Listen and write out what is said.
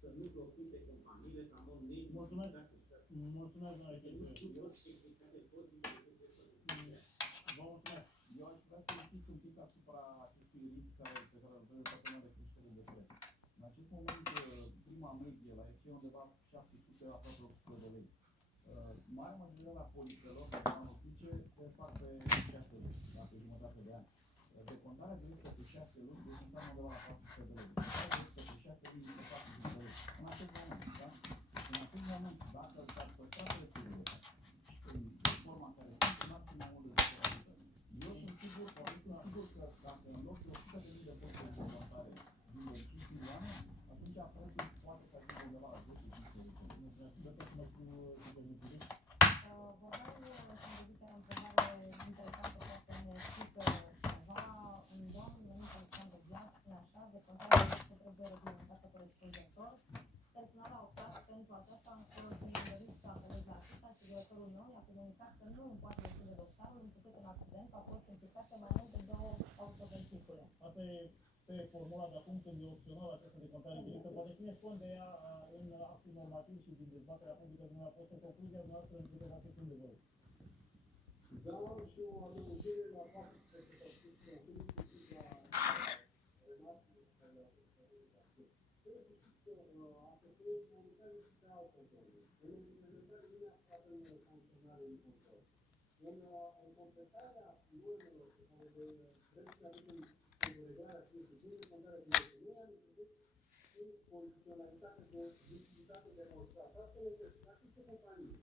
să nu profite companiile ca mod Mulțumesc. Mulțumesc, domnule nu Cheltuie. știu toți explicații toți de ce trebuie să Vă mulțumesc. Eu aș vrea să insist un pic asupra acestui risc pe care îl vede toată lumea de creștere de preț. În acest moment, prima medie la EC e undeva 700, aproape 800 de lei. Marea majoritate a polițelor de manufice se fac pe 6 luni, da, pe jumătate de an. Decontarea directă pe 6 luni, deci înseamnă undeva la 400 de lei. Decontarea directă pe 6 luni este 400 de lei. În acest moment, da? În acest moment, dacă s-ar păstra prețurile în forma care sunt, n-ar fi mai mult de 10%. Eu sunt sigur că dacă în loc de 100.000 de posturi de votare vinde 5 milioane, atunci prețul poate să ajungă undeva la 10-15 lei. Vorbeam să vă zic o întrebare interesantă, poate ne explică ceva. Un domn venit Alexandru Vlad, spune așa, decontarea directă trebuie reglementată corespunzător. Personal a optat pentru aceasta în scopul de risc să apeleze la atâta. Asigurătorul meu i-a comunicat că nu îmi poate deschide dosarul, întrucât în accident au fost implicate mai mult de 2 autovehicule. Asta e pe formula de acum când e opțională această decontare directă. Poate țineți cont de ea în actul normativ și din dezbaterea publică dumneavoastră, concluzia noastră în câteva secunde, vă rog. Da, și o adăugire la faptul pe care a spus inclusiv la Renat, care a fost trebuie să știți că ASP-ul funcționează și pe altă zonă. În implementare nu neapărat în funcționare în control. În completarea normelor pe care vrem să avem în reglarea acestui din decontarea directă, noi am introdus în condiționalitate de utilitate demonstrată, astfel încât aceste companii